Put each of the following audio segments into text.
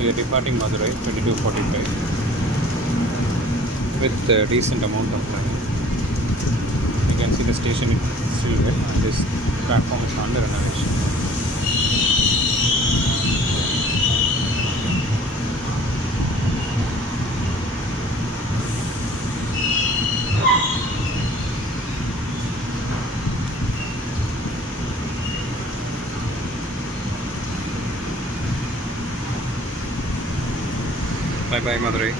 We are departing Madurai 22:45 with a decent amount of time. You can see the station is still there and this platform is under renovation. Bye bye Madurai.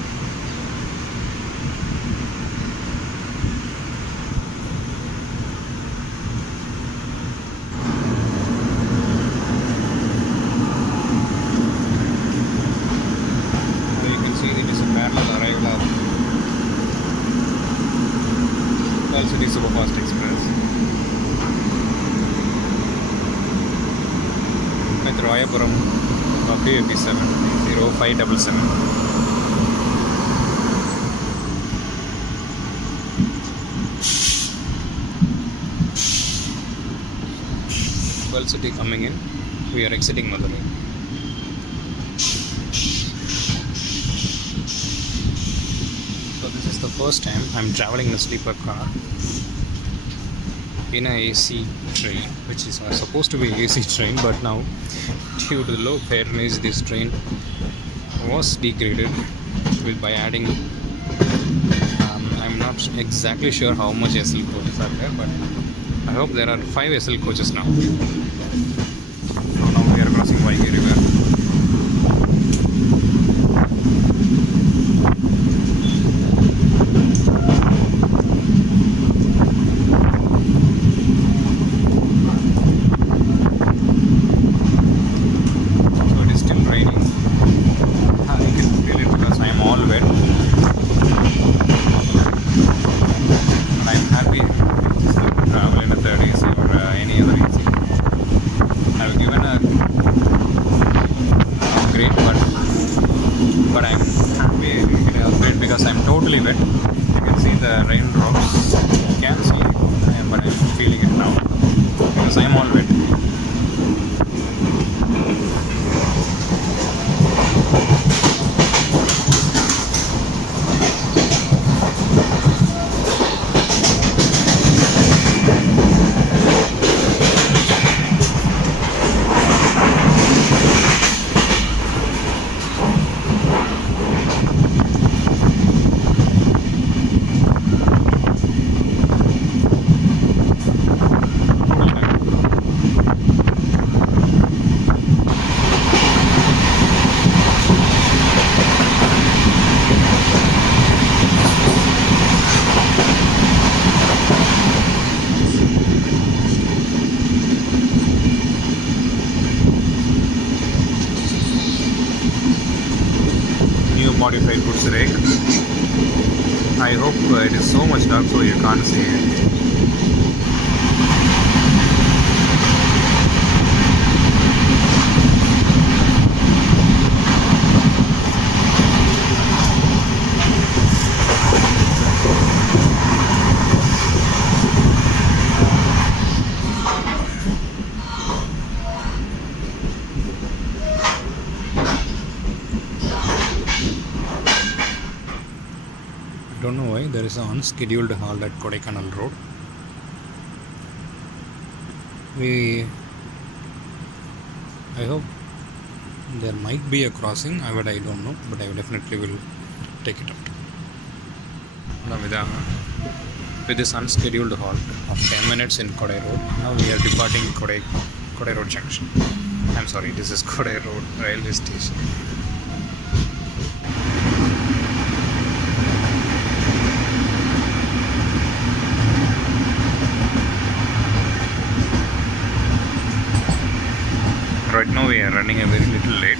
Now you can see it is a parallel arrival of All City Superfast Express with Royapuram of UAP7 0577. All City coming in, we are exiting Madurai. So this is the first time I am traveling in a sleeper car in a AC train, which is supposed to be AC train, but now due to the low fairness this train was degraded by adding I'm not exactly sure how much SL coaches are there, but I hope there are 5 SL coaches now. So now we are crossing Vaigai River. So it is still raining. I can feel it because I am all wet. And I am happy to travel in a third AC or any other AC. I have given a upgrade, but I'm happy it is upgrade because I'm totally wet. You can see the raindrops. You can see it, but I'm feeling it now because I'm all wet. Modified goods rake. I hope it is so much dark so you can't see it. I don't know why there is an unscheduled halt at Kodaikanal Road. I hope there might be a crossing, but I don't know, but I definitely will take it out. Now with this unscheduled halt of 10 minutes in Kodai Road, now we are departing Kodai Road Junction. I'm sorry, this is Kodai Road Railway Station. Right now we are running a very little late.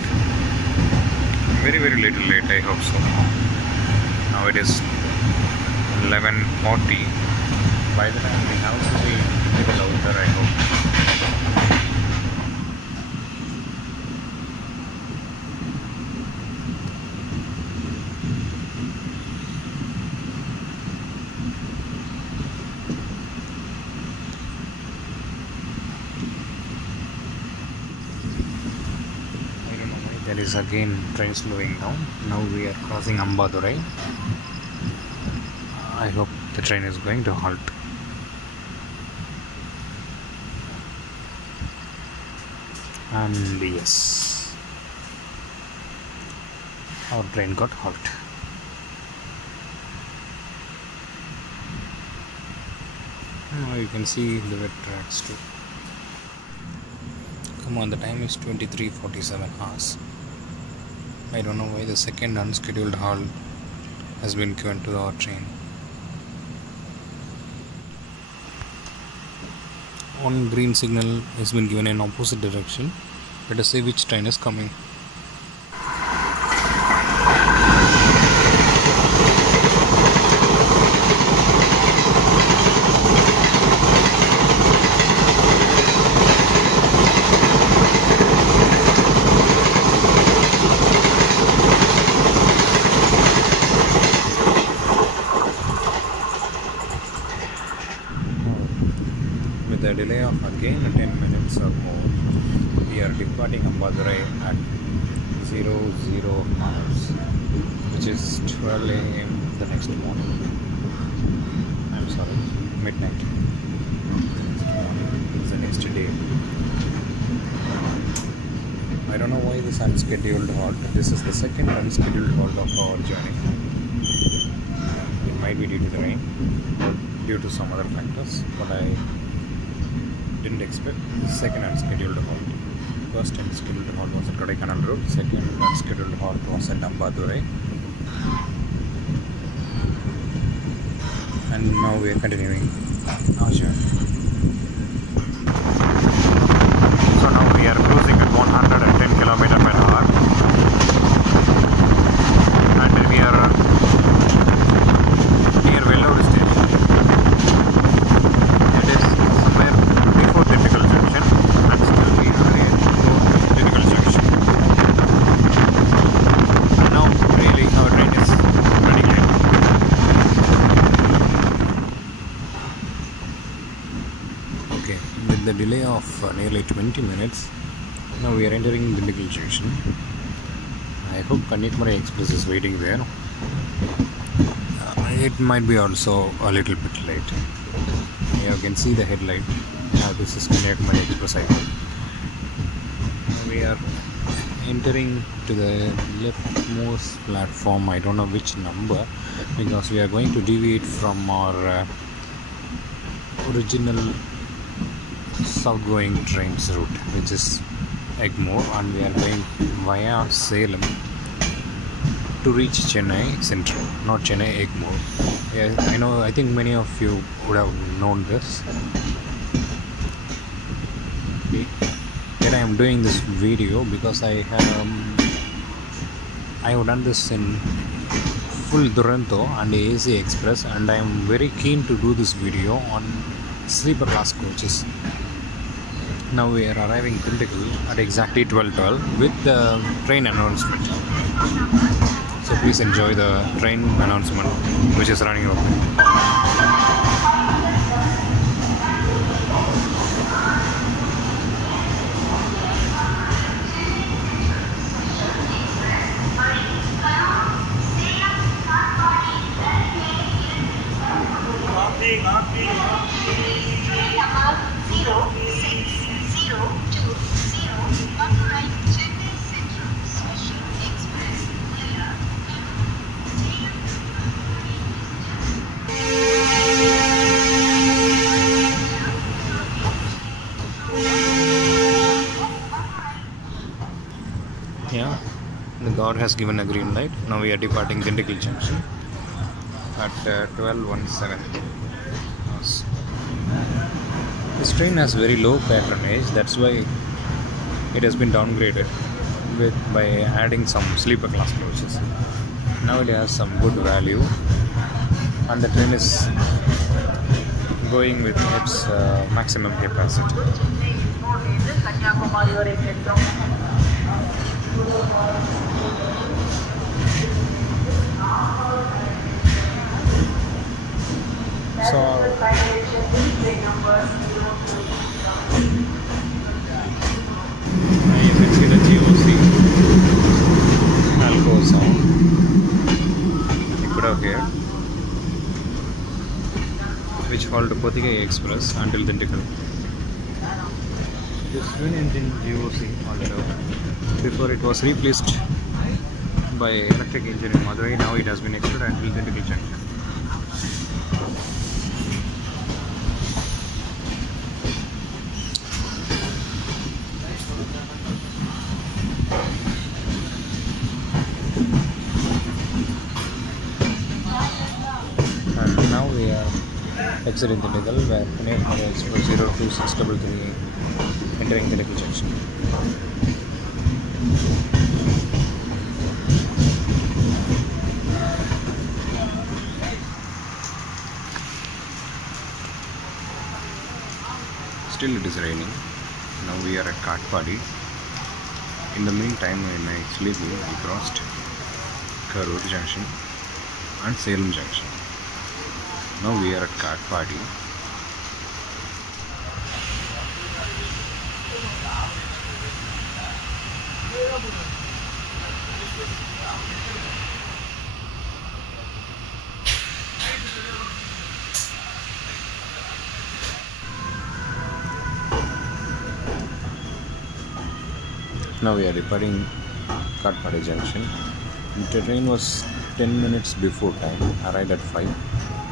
Very little late, I hope so. Now it is 11:40. By the time the house will be a little outer, I hope. There is is again train slowing down. Now we are crossing MDU. I hope the train is going to halt. And yes, our train got halt. Now you can see the wet tracks too. Come on, the time is 23:47 hours. I don't know why the second unscheduled halt has been given to our train. One green signal has been given in opposite direction. Let us see which train is coming. With a delay of again 10 minutes or more, we are departing MADURAI at 00 hours, which is 12 AM the next morning. I'm sorry, midnight. Next morning is the next day. I don't know why this unscheduled halt. This is the second unscheduled halt of our journey. It might be due to the rain or due to some other factors, but I didn't expect the second unscheduled halt. First unscheduled halt was at KODAIKANAL road, second unscheduled halt was at MADURAI. And now we are continuing our journey. So now we are cruising at 110 km/h and we are near Vellore station. It is somewhere before Technical Junction and still we are near Technical Junction. Now really our train is running late. Okay, with the delay of nearly 20 minutes, now we are entering Technical Junction. I hope KANYAKUMARI Express is waiting there. It might be also a little bit late. You can see the headlight. Now this is KANYAKUMARI Express, I think. We are entering to the leftmost platform. I don't know which number, because we are going to deviate from our original south-going trains route, which is Egmore, and we are going via Salem to reach Chennai Central, not Chennai Egmore. Yeah, I know. I think many of you would have known this. Okay. Then I am doing this video because I have done this in full Duronto and AC Express, and I am very keen to do this video on sleeper class coaches. Now we are arriving Thindigal at exactly 12:12 with the train announcement. So please enjoy the train announcement which is running over. Yeah, the guard has given a green light. Now we are departing Thindigal Junction at 12:17. This train has very low patronage. That's why it has been downgraded by adding some sleeper class coaches. Now it has some good value, and the train is going with its maximum capacity. So you can see the GOC. here, which halt POTHIGAI Express until Dindigul. This twin engine GOC halt, before it was replaced by electric engine in Madurai, now it has been extended until Dindigul junction. And now we are exiting Dindigul, where Kanyakumari Express 02633 entering Dindigul junction. Still it is raining. Now we are at KANNT. In the meantime, in my sleep, we crossed Karur junction and Salem junction. Now we are at KANNT. Now we are departing KANNT junction. The train was 10 minutes before time, arrived at 5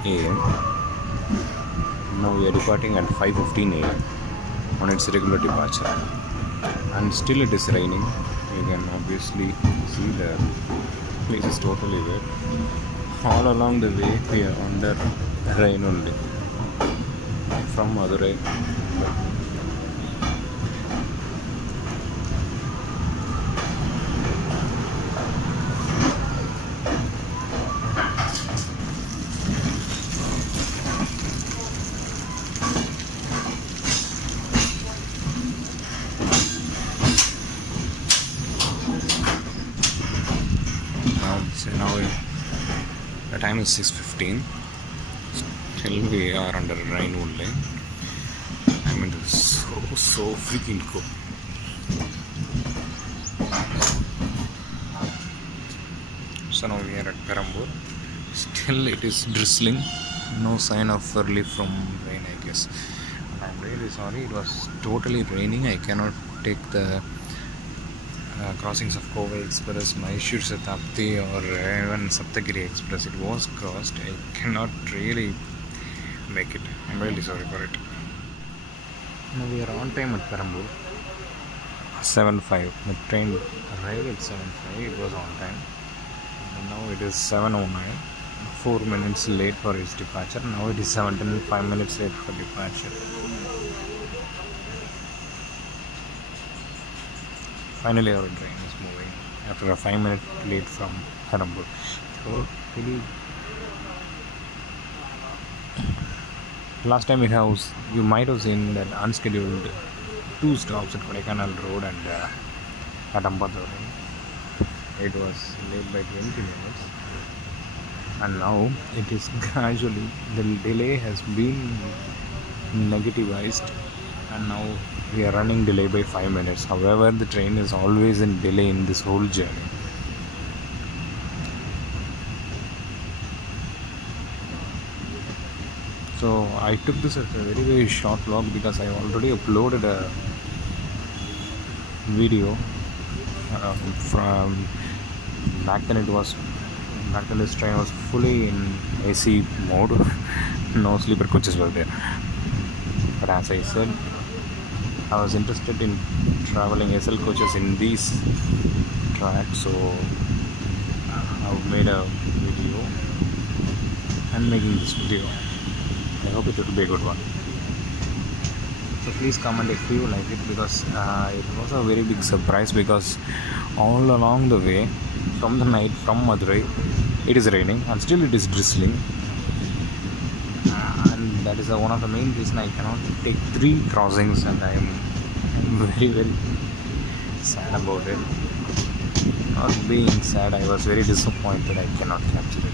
AM. Now we are departing at 5:15 AM on its regular departure. And still it is raining. You can obviously see the place is totally wet. All along the way we are under rain only. From Madurai. Now the time is 6:15. Still we are under rain only. I mean, it is so freaking cool. So now we are at Perambur. Still it is drizzling. No sign of relief from rain, I guess. I'm really sorry. It was totally raining. I cannot take the crossings of KODAIKANAL Express, SHATABDI or even Saptagiri Express. It was crossed. I cannot really make it. I'm really sorry for it. Now we are on time at Perambur. 7:05. The train arrived at 7:05. It was on time. And now it is 7:09. 4 minutes late for its departure. Now it is 5 minutes late for departure. Finally our train is moving after a 5-minute late from Perambur. So last time you might have seen that unscheduled 2 stops at KODAIKANAL road and at MDU. It was late by 20 minutes, and now it is gradually, the delay has been negativized, and now we are running delay by 5 minutes. However, the train is always in delay in this whole journey. So I took this as a very short vlog because I already uploaded a video from back then. This train was fully in AC mode. No sleeper coaches were there. But as I said, I was interested in traveling SL coaches in these tracks, so I've made a video and making this video. I hope it will be a good one. So please comment if you like it, because it was a very big surprise, because all along the way from the night from Madurai it is raining and still it is drizzling, and that is one of the main reasons I cannot take 3 crossings, and I am very sad about it. Not being sad, I was very disappointed I cannot capture it.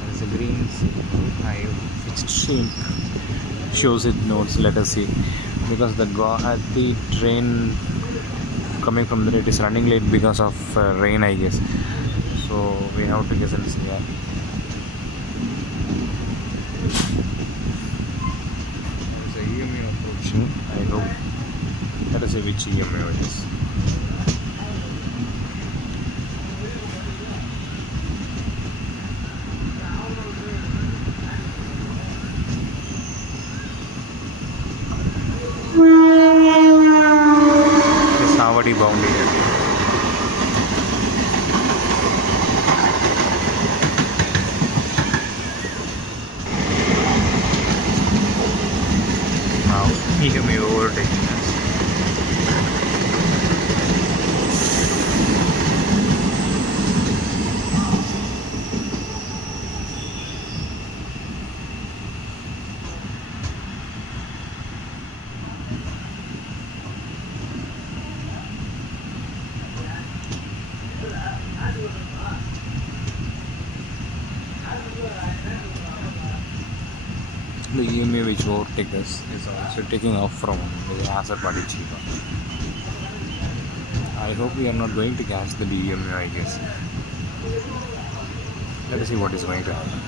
There is a green which shows it notes. Let us see, because the Guwahati train coming from there, it is running late because of rain, I guess. so we have to listen here. There is a EMU approaching. I hope. Let us see which EMU it is. Already bound here. Now he may overtaking us. The EMA which overtake us is also taking off from the SHATABDI Chiba. I hope we are not going to catch the EMA, I guess. Let us see what is going to happen.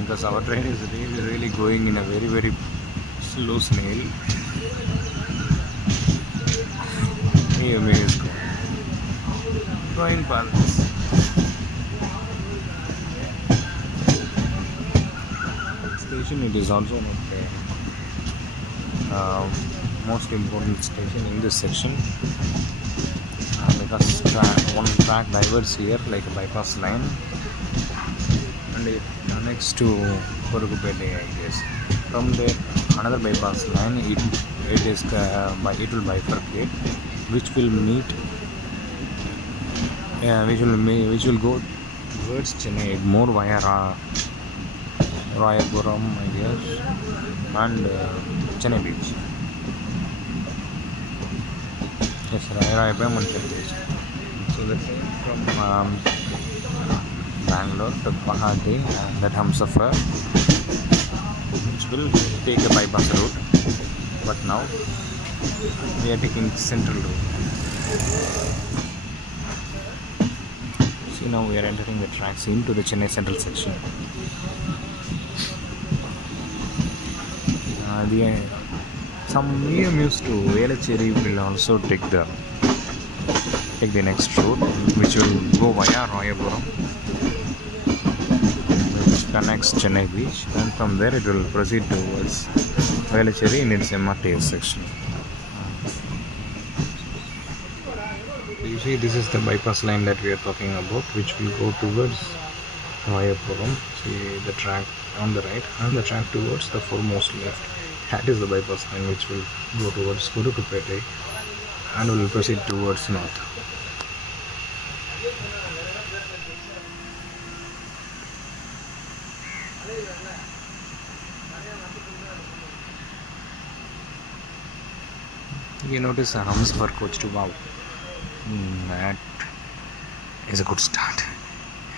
Because our train is really going in a very slow snail. EMA is going past. It is also not the most important station in this section because one track diverts here like a bypass line and it connects to KODAIKANAL, I guess. From there another bypass line it will bifurcate, which will meet which will go towards Chennai more via Rayappuram, I guess, and Chennai Beach. Yes, Rayappuram and Chennai Beach. So the train from Bangalore to Guwahati and that Hamsafar, which will take a bypass route, but now we are taking central route. See, now we are entering the tracks into the Chennai Central section. Some EMUs to Velachery will also take the next route, which will go via Rayappuram, which connects Chennai Beach, and from there it will proceed towards Velachery in its MRTS section. You see, this is the bypass line that we are talking about, which will go towards Rayappuram. See the track on the right and the track towards the foremost left. That is the bypass line which will go towards KODAIKANAL and will proceed towards north. You notice a hums for coach to wow. That is a good start.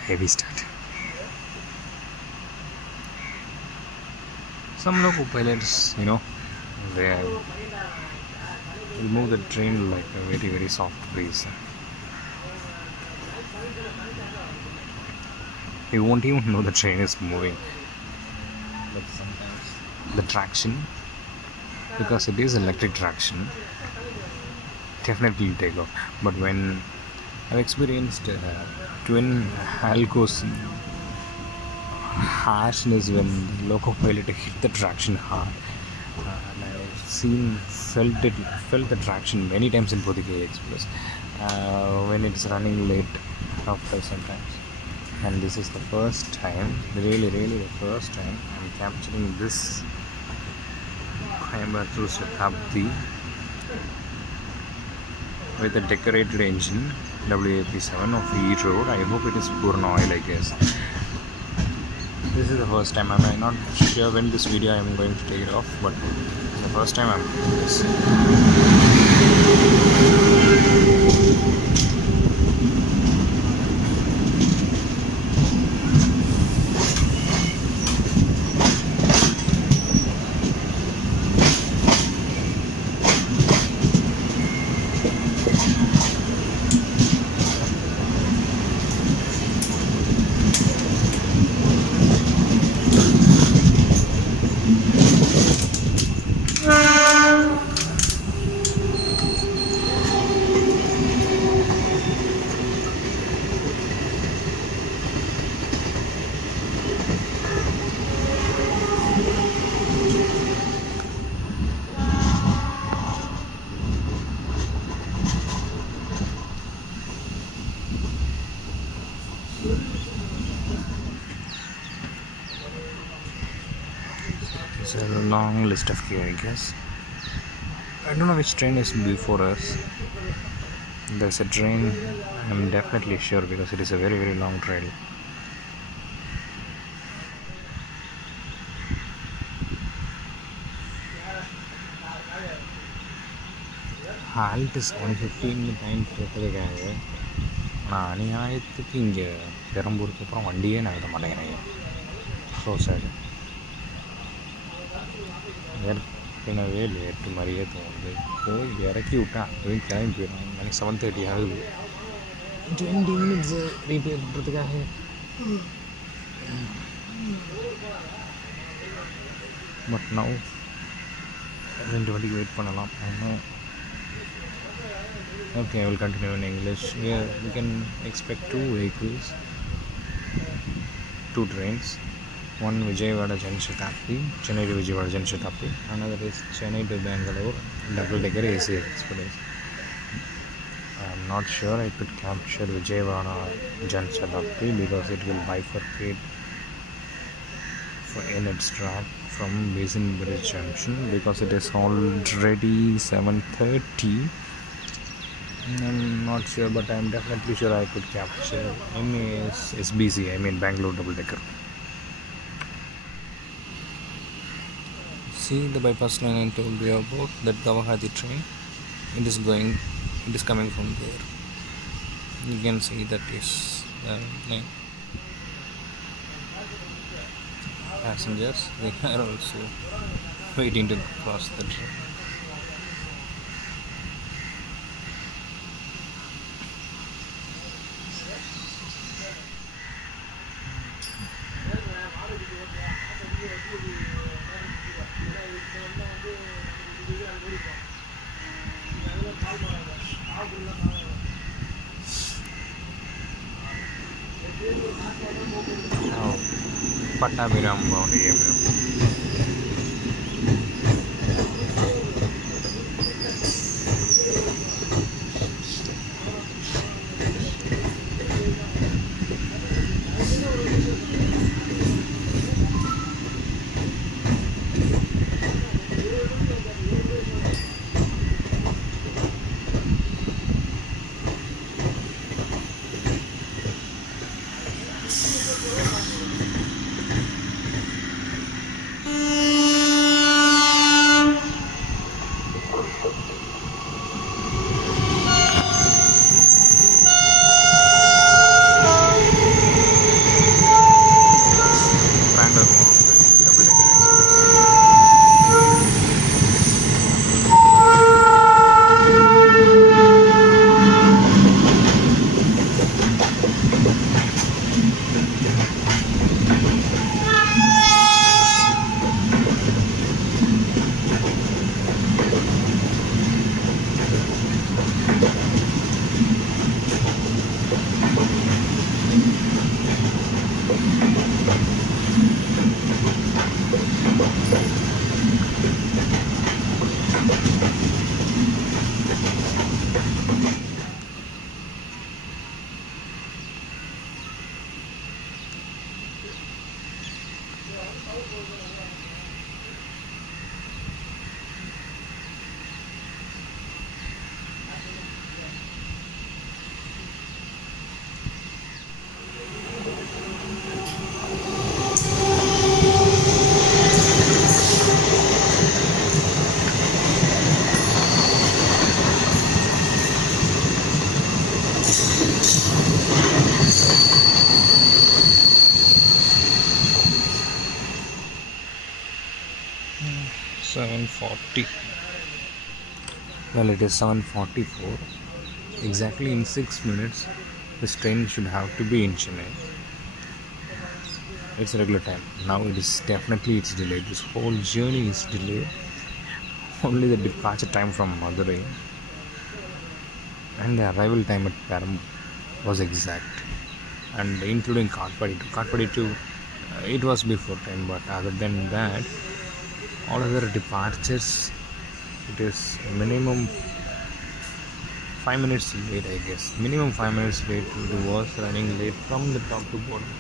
Heavy start. Some local pilots, they will move the train like a very soft breeze. You won't even know the train is moving. But sometimes the traction, because it is electric traction, definitely take off. But when I've experienced twin Halco's harshness when the loco pilot hit the traction hard, and I've felt the traction many times in POTHIGAI Express when it's running late after sometimes. And this is the first time, really the first time I'm capturing this Coimbatore Shatabdi with a decorated engine WAP7 of E Road. I hope it is Purna oil, I guess. This is the first time. I'm not sure when this video I'm going to take it off, but it's the first time I'm doing this. It's a long list of queue, I guess. I don't know which train is before us. There's a train, I'm definitely sure, because it is a very, very long trail. HALT is 1:15 time போட்டதுக்காக ஆனால் அநியாயத்துக்கு இங்கே பெரம்பூருக்கு அப்புறம் வண்டியே நகர மாட்டேங்கிறாங்க. So sir ஏற்கனவே late மாதிரியே தோணுது. போய் இறக்கி விட்டா அதுவும் கிளம்பி போயிடும். மணி 7:30 ஆகுது. 20 minutes ரீபேர் பண்ணுறதுக்காக. பட் நவ் 2 வண்டிக்கு வெயிட் பண்ணலாம். Okay, I will continue in English. Here we can expect 2 vehicles, 2 trains. One Vijayawada Shatabdi, Chennai to Vijayawada Shatabdi. Another is Chennai to Bangalore, double-decker AC Express. I am not sure I could capture Vijayawada Shatabdi because it will bifurcate in its track from Basin Bridge Junction because it is already 7:30. I'm not sure, but I'm definitely sure I could capture SBC, I mean Bangalore double decker. See the bypass line I told you about, that Guwahati train. It is coming from there. You can see that is the line. Passengers, they are also waiting to cross the train. Pattabhiram boundary area. Well, it is 7:44. Exactly in 6 minutes, this train should have to be in Chennai. It's regular time. Now it's delayed. This whole journey is delayed. Only the departure time from Madurai and the arrival time at Perambur was exact. And including Kathiresh too, it was before time. But other than that, all other departures, it is minimum 5 minutes late, I guess. Minimum 5 minutes late. It was running late from the top to bottom.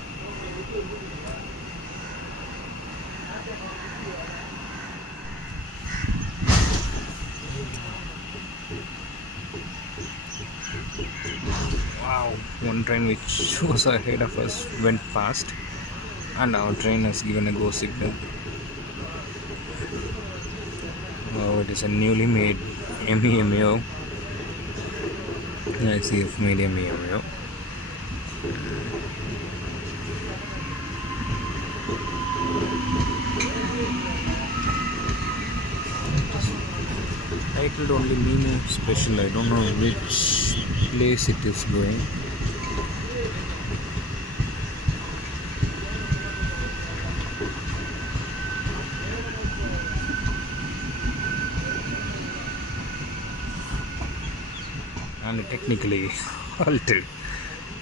one train which was ahead of us went past, and our train has given a go signal. Oh, it is a newly made MEMO. I see if made MEMO. Titled only Memo Special. I don't know which place it is going. And technically halted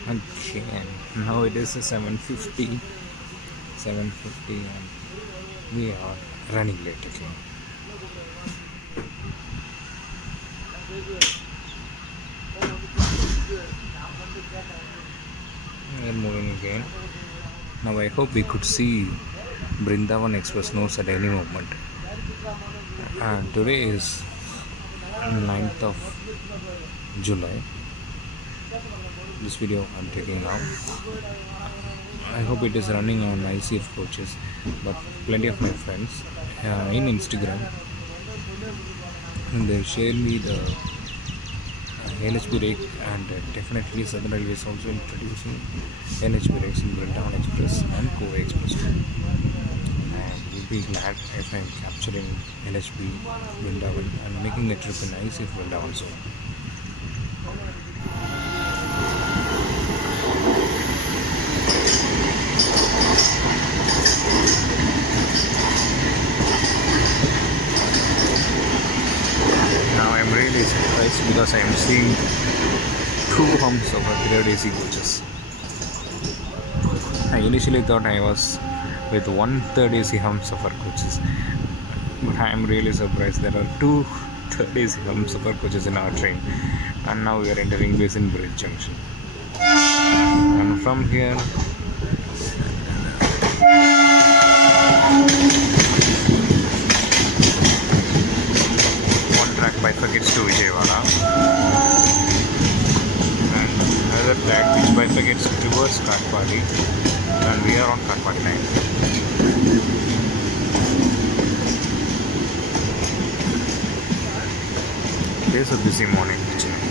again. Now it is 7:50, and we are running late again. We are moving again. Now I hope we could see Brindavan Express notes at any moment. And today is 9th of July. This video I'm taking now. I hope it is running on ICF coaches, but plenty of my friends in Instagram, they share me the LHB rake, and definitely Southern Railway is also introducing LHB rakes in Brindavan Express and Kovai Express. And we'll be glad if I'm capturing LHB Brindavan and making a trip in ICF Brindavan soon. Now I'm really surprised because I am seeing 2 humps of a AC coaches. I initially thought I was with 1/3 AC humps of our coaches, but I am really surprised there are 2/3 AC humps of our coaches in our train, and now we are entering Basin Bridge Junction. And from here, bifurcates to Vijayawada, and another track which bifurcates towards Kathiresh, and we are on Kathiresh line. It is a busy morning in Chennai.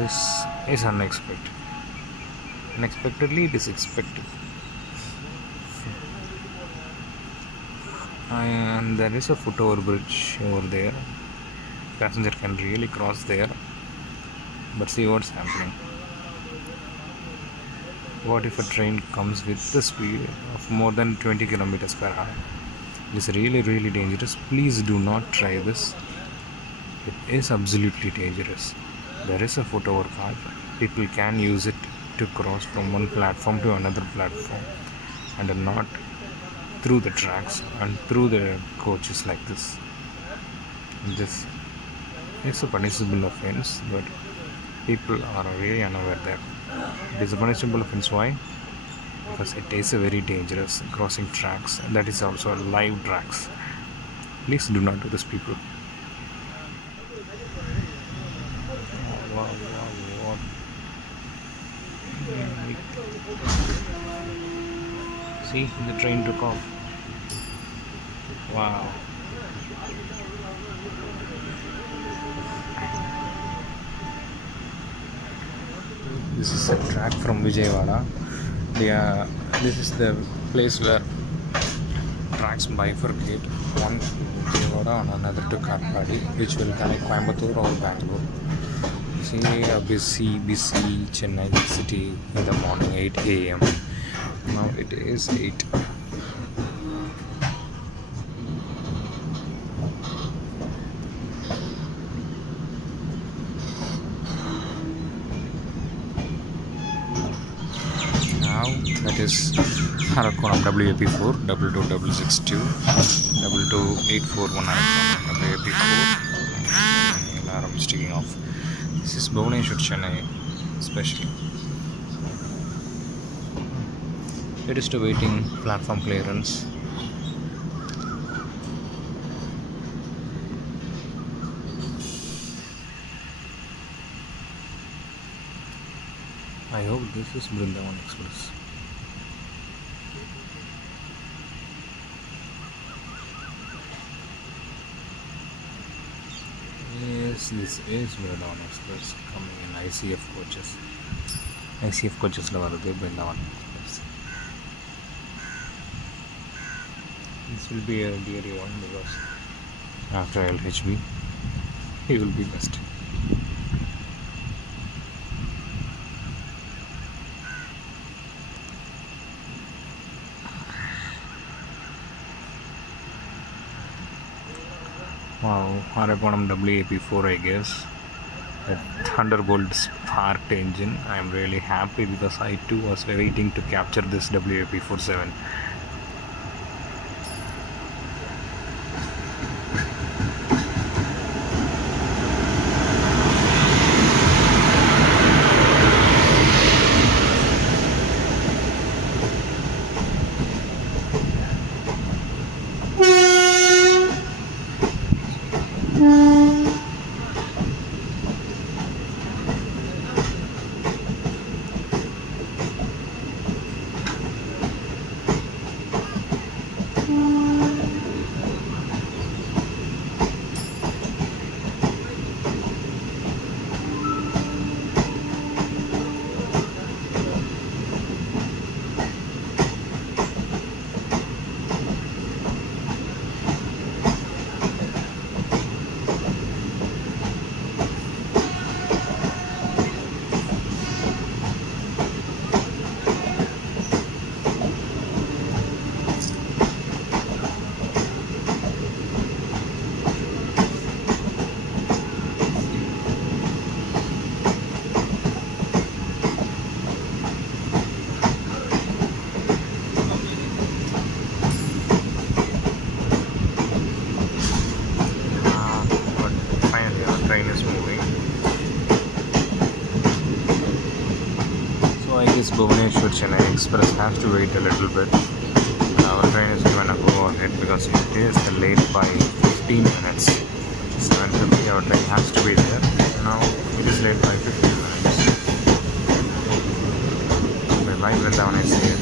This is unexpected. Unexpectedly, it is expected. And there is a foot-over bridge over there. Passenger can really cross there. But see what's happening. What if a train comes with the speed of more than 20 kilometers per hour? It is really, really dangerous. Please do not try this. It is absolutely dangerous. There is a foot-over path. People can use it to cross from one platform to another platform, and not through the tracks and through the coaches like this. This is a punishable offense, but people are really unaware there. It is a punishable offense. Why? Because it is a very dangerous crossing tracks, and that is also live tracks. Please do not do this, people. See, the train took off. Wow. This is a track from Vijayawada. This is the place where tracks bifurcate, one to Vijayawada and another to Kathiresh, which will connect Coimbatore or Bangalore. See a busy Chennai city in the morning, 8 a.m. Now it is 8. is Arakkonam WAP4 22662 22841 Arakkonam WAP4. Alarm is ticking off. This is Bhubaneswar, Chennai special. It is awaiting platform clearance. I hope this is Brindavan Express. Yes, this is Brindavan Express coming in ICF coaches. ICF coaches la varudhu Brindavan Express. This will be a deary one because after LHB he will be best. Wow, Arakkonam WAP4, I guess. The Thunderbolt sparked engine. I am really happy because I too was waiting to capture this WAP47. Bhubaneswar Chennai Express has to wait a little bit. Our train is going to go ahead because it is late by 15 minutes. 7:50, our train has to be there. Now it is late by 15 minutes. Bye bye Vrindavan, I see it.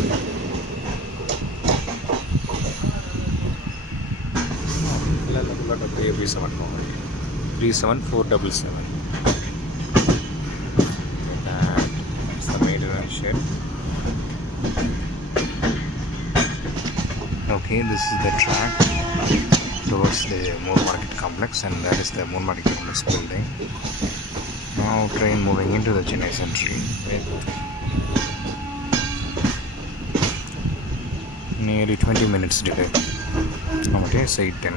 37477. Okay, this is the track towards the Moor Market Complex, and that is the Moor Market Complex building. Now train moving into the Chennai Central with nearly 20 minutes delay. Okay, say 10.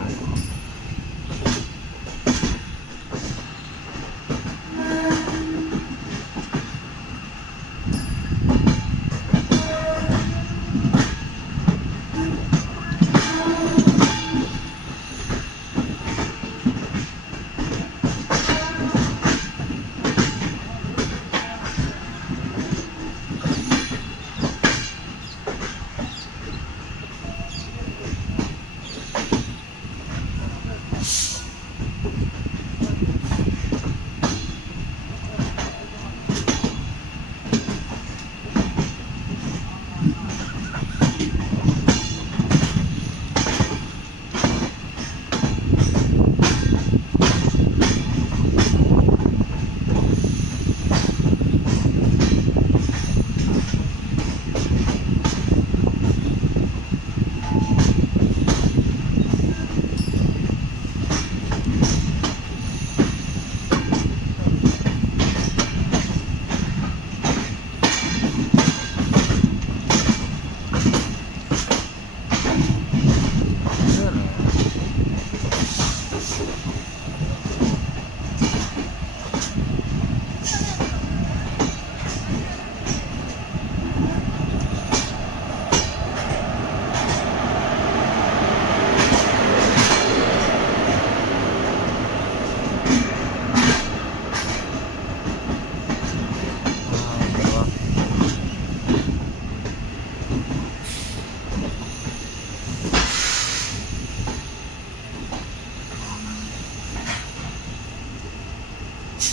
So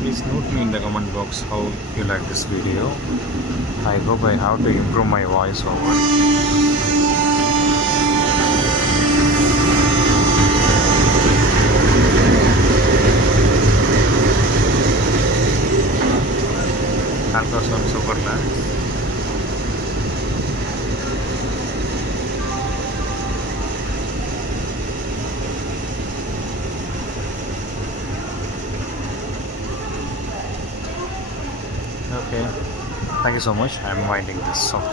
please note me in the comment box how you like this video. I hope I have to improve my voice over. Alcohol super nice. Okay, thank you so much. I'm winding this off.